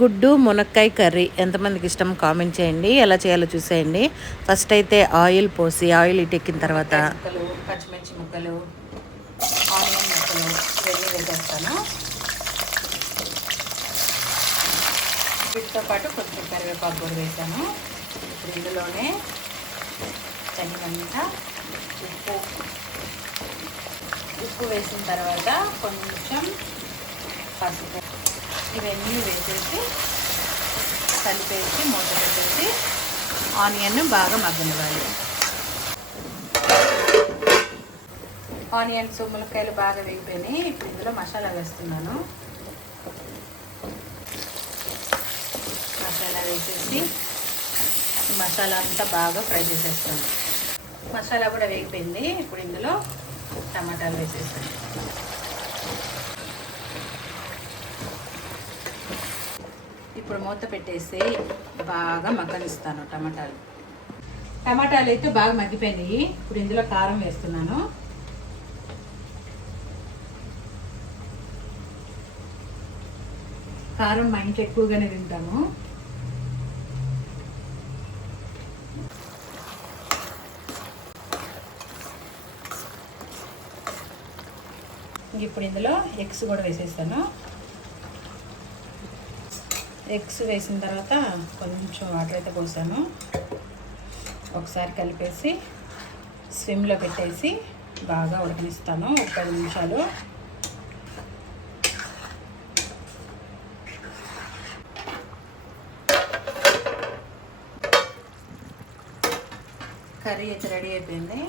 గుడ్డు మునక్కాయ కర్రీ ఎంతమందికి ఇష్టం కామెంట్ చేయండి. ఎలా చేయాలో చూసేయండి. ఫస్ట్ అయితే ఆయిల్ పోసి ఆయిల్ ఇటెక్కిన తర్వాత పచ్చిమిర్చి ముక్కలు ఆనియన్ ముక్కలు ఇవన్నీ వేసేస్తాను. వీటితో పాటు కొంచెం కరివేపాకు కూడా వేసాను. ఇప్పుడు ఇందులోనే తగినంత ఉప్పు. ఉప్పు వేసిన తర్వాత కొంచెం పసుపు. ఇవన్నీ వేసేసి కలిపేసి మూత పెట్టేసి ఆనియన్ బాగా మగ్గనివ్వాలి. ఆనియన్స్ ములక్కాయలు బాగా వేగిపోయినాయి. ఇప్పుడు ఇందులో మసాలా వేస్తున్నాను. మసాలా వేసేసి మసాలా అంతా బాగా ఫ్రై చేసేస్తాను. మసాలా కూడా వేగిపోయింది. ఇప్పుడు ఇందులో టమాటాలు వేసేస్తాను. ఇప్పుడు మూత పెట్టేసి బాగా మగ్గనిస్తాను టమాటాలు. టమాటాలు అయితే బాగా మగ్గిపోయినాయి. ఇప్పుడు ఇందులో కారం వేస్తున్నాను. కారం మా ఇంట్లో ఎక్కువగానే తింటాము. ఇప్పుడు ఇందులో ఎగ్స్ కూడా వేసేస్తాను. ఎగ్స్ వేసిన తర్వాత కొంచెం వాటర్ అయితే పోసాను. ఒకసారి కలిపేసి స్విమ్లో పెట్టేసి బాగా ఉడకనిస్తాను. ఒక పది నిమిషాలు. కర్రీ అయితే రెడీ అయిపోయింది.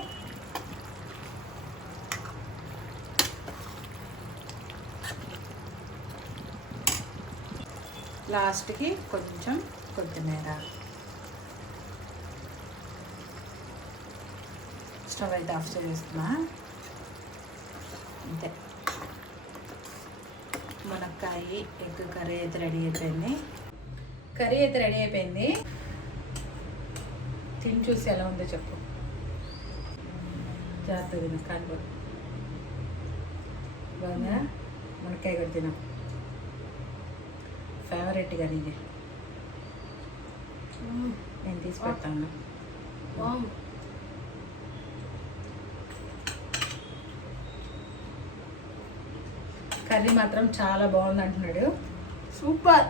లాస్ట్కి కొంచెం కొత్తిమీర. స్టవ్ అయితే ఆఫ్ చేస్తున్నా అంతే. మునక్కాయ ఎగ్ కర్రీ అయితే రెడీ అయిపోయింది. కర్రీ అయితే రెడీ అయిపోయింది. తిని చూసి ఎలా ఉందో చెప్పు. జాగ్రత్తగా తిన కాలు బాగా. మునక్కాయ కూడా తినాం. ఫేవరెట్గా నీది నేను తీసి పెడతాను. కర్రీ మాత్రం చాలా బాగుంది అంటున్నాడు సూపర్.